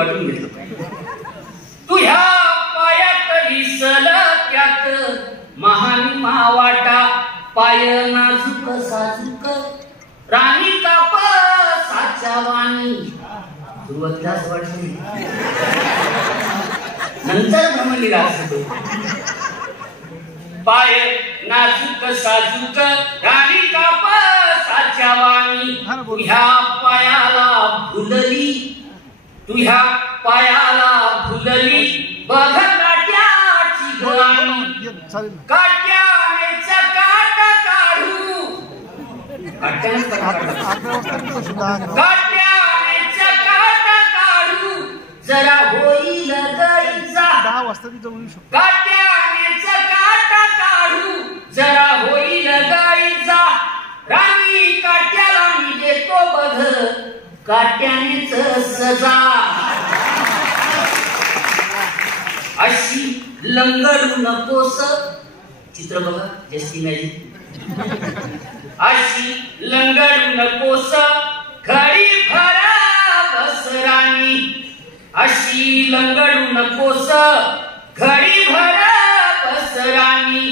वाटून घेतलं. तुझ्या पायात दिसल त्यात महान मावाटा, पाय नाजूक साजूक राणी काप साच्या वाणी. सुरुवातीलाच वाटली, नंतर भ्रमनिरास होतो. पाय नाजूक साजूक राणी काप साच्या वाणी. तुझ्या पायाला फुलली, तुझ्या पायाला फुलली बघ काट्याची गाणी. काट्याने काट काढू, काट्याने काट काढू जरा होईल गाईचा. 10 वाजता ती जाऊ शकतो. काट्याने काट काढू जरा होईल गाईचा. राणी काट्याला मी देतो बघ काट्यानेच सजा. अशी लंगडू नकोस. चित्र बघा, जस्ट इमॅजिन. अशी लंगडू नकोस घडी भरा बस राणी. अशी लंगडू नकोस घडी भरा बस राणी.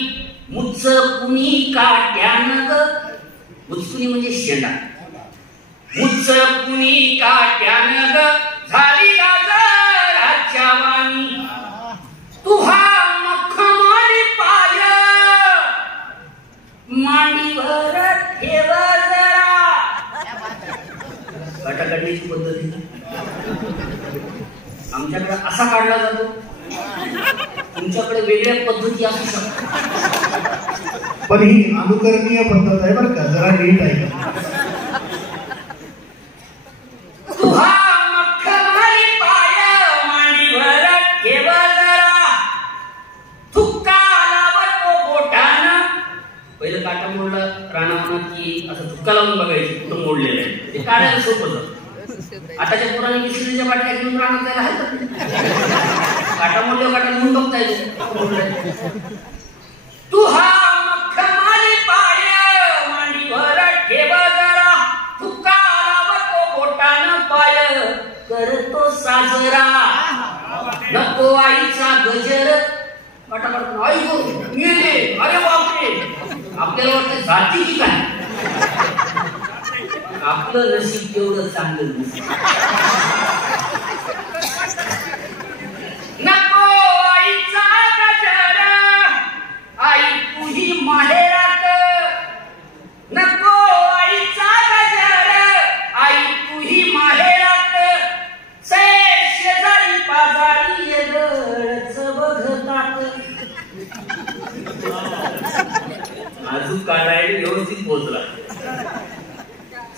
मुच कुणी काट्यानं ग, मुचकुनी म्हणजे शेंडा. मुच कुणी काट्यानं ग झाली गाजराच्या वाणी. तुहा मखमली पाय मांडीवर ठेव जरा. काटाकाटीची पद्धती आमच्याकडे असा काढला जातो, तुमच्याकडे वेगळ्या पद्धती असू शकतात. पण ही अनुकरणीय पद्धत आहे बरं का, जरा नीट आहे. तुहा मखमली पाय मांडीवर ठेव जरा. थुक्का लावतो बोटानं. पहिलं काटा मोडला रानावना की असं थुक्का लावून बघायचं कुठं मोडलेलं आहे, ते काढायला सोपं जातं. आताच्या पोरांनी विसरणीच्या बाटल्या घेऊन रानात जायला हरकत नाही. काटा मोडल्यावर काटा घेऊन बघता येतो. तू हा मखमली पाय मांडीवर ठेव जरा. थुक्का लावतो बोटानं पाय करतो साजरा. नको आईचा गजर. काटा काढतो आई गो मेले, अरे बापरे. आपल्याला वाटतं जाती की काय, आपलं नशीब तेवढं चांगलं नसेल. नको आईचा गजर, आई तुझी माहेरात. नको आईचा गजर, आई तुझी माहेरात. शेजारी पाजारी येगळच बघतात. अजून काढायला व्यवस्थित पोहोचला.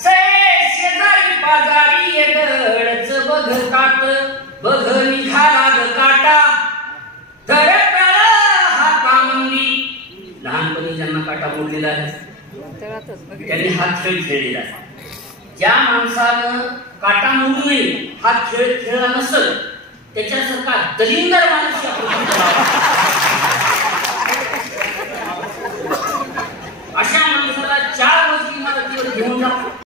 शेजारी पाजारी येगळच बघतात. बघ निघाला ग काटा धरत हातामंदी. लहानपणी ज्यांना काटा मोडलेला आहे त्यांनी हा खेळ खेळलेला आहे. ज्या माणसानं काटा मोडू नये हा खेळ खेळला नसेल त्याच्यासारखा दलिंदर माणूस